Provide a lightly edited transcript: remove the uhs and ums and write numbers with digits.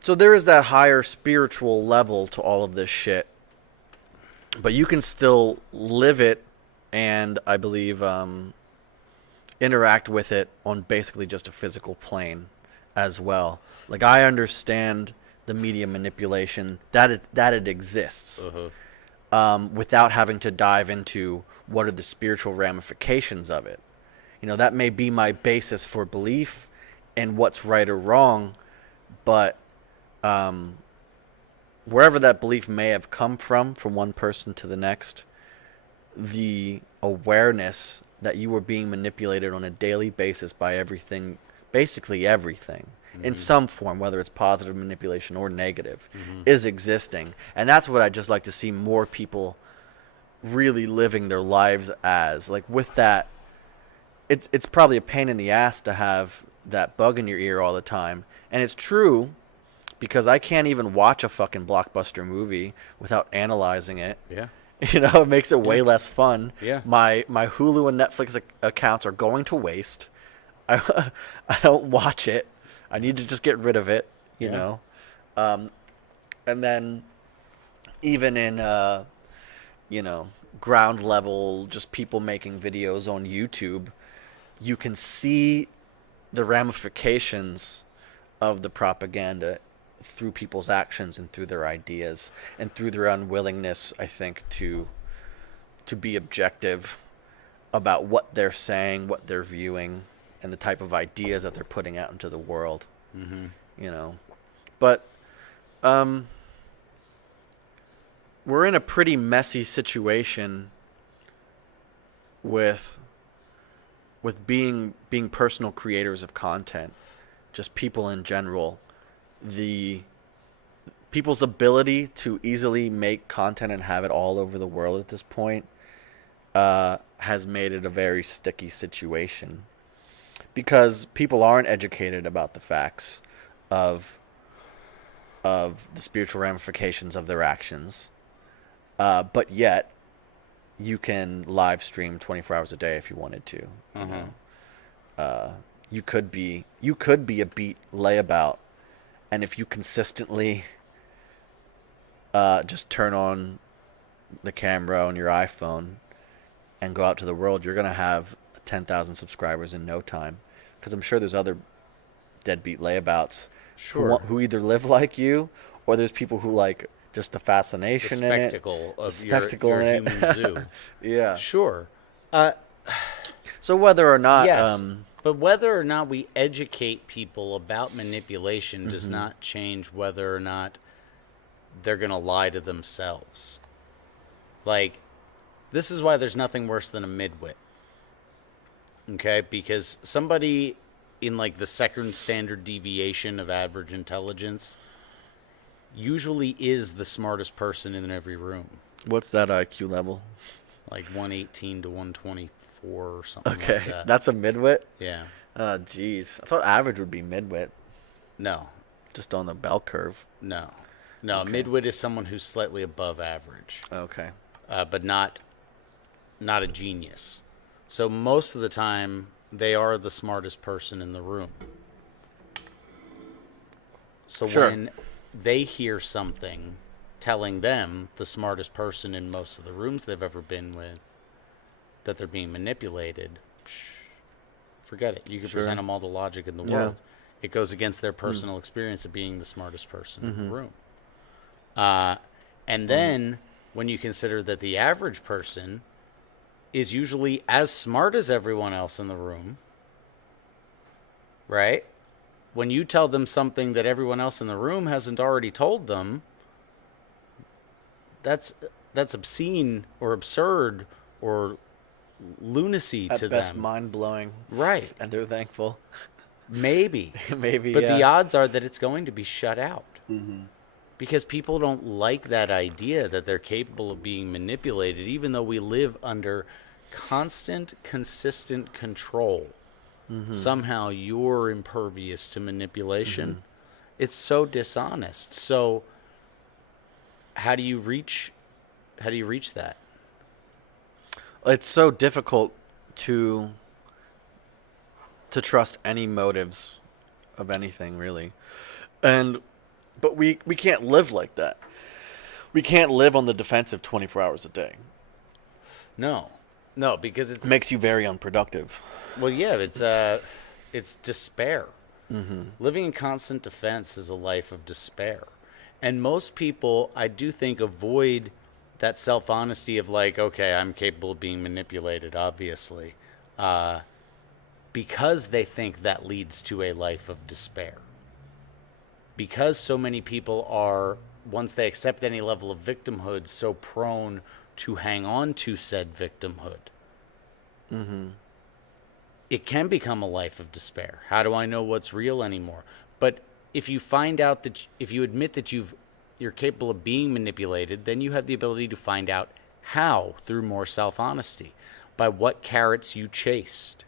So there is that higher spiritual level to all of this shit, but you can still live it, and I believe interact with it on basically just a physical plane as well. Like I understand the media manipulation that it exists, Uh-huh. without having to dive into what are the spiritual ramifications of it. That may be my basis for belief and what's right or wrong, but um, wherever that belief may have come from one person to the next, the awareness that you were being manipulated on a daily basis by everything, basically everything, in Mm-hmm. some form, whether it's positive manipulation or negative, Mm-hmm. is existing. And that's what I'd just like to see more people really living their lives as. Like with that, it's probably a pain in the ass to have that bug in your ear all the time. And it's true because I can't even watch a fucking blockbuster movie without analyzing it. Yeah. It makes it Yeah. way less fun. Yeah. My Hulu and Netflix accounts are going to waste. I I don't watch it. I need to just get rid of it. You Yeah. know, um, and then even in you know ground level, just people making videos on YouTube, you can see the ramifications of the propaganda through people's actions and through their ideas and through their unwillingness, I think, to be objective about what they're saying, what they're viewing, and the type of ideas that they're putting out into the world. Mm-hmm. You know, but um, we're in a pretty messy situation with being personal creators of content, just people in general. The people's ability to easily make content and have it all over the world at this point has made it a very sticky situation because people aren't educated about the facts of the spiritual ramifications of their actions. But yet, you can live stream 24 hours a day if you wanted to. You Uh-huh. know, you could be a beat layabout, and if you consistently just turn on the camera on your iPhone and go out to the world, you're gonna have 10,000 subscribers in no time. Because I'm sure there's other deadbeat layabouts Sure. who either live like you, or there's people who like just the The fascination in it, spectacle the of spectacle your in human it. zoo. Yeah. Sure. Uh, So whether or not, yes, but whether or not we educate people about manipulation does not change whether or not they're going to lie to themselves. Like, this is why there's nothing worse than a midwit. Okay? Because somebody in like the second standard deviation of average intelligence usually is the smartest person in every room. what's that IQ level? Like 118 to 124 or something like Okay, that. that's a midwit. Yeah. Oh, jeez. I thought average would be midwit, No. just on the bell curve. No. No, Okay. midwit is someone who's slightly above average, Okay. but not a genius. So most of the time, they are the smartest person in the room. So Sure. when they hear something telling them, the smartest person in most of the rooms they've ever been with, that they're being manipulated, forget it. You can Sure. present them all the logic in the Yeah. world. It goes against their personal experience of being the smartest person in the room. And then when you consider that the average person is usually as smart as everyone else in the room, right? When you tell them something that everyone else in the room hasn't already told them, that's obscene or absurd or lunacy At to best, them. mind blowing, Right. and they're thankful. Maybe. Maybe, But yeah. the odds are that it's going to be shut out. Because people don't like that idea that they're capable of being manipulated, even though we live under constant, consistent control. Somehow you're impervious to manipulation. It's so dishonest. So how do you reach that? It's so difficult to trust any motives of anything, really. And But we can't live like that. We can't live on the defensive 24 hours a day. No, no, because It makes you very unproductive. well, yeah, it's despair. Living in constant defense is a life of despair, and most people, I do think, avoid that self-honesty of like, okay, I'm capable of being manipulated, obviously, because they think that leads to a life of despair. Because so many people are, once they accept any level of victimhood, so prone to hang on to said victimhood. It can become a life of despair. How do I know what's real anymore? But if you find out that, if you admit that you're capable of being manipulated, then you have the ability to find out how through more self-honesty, by what carrots you chased,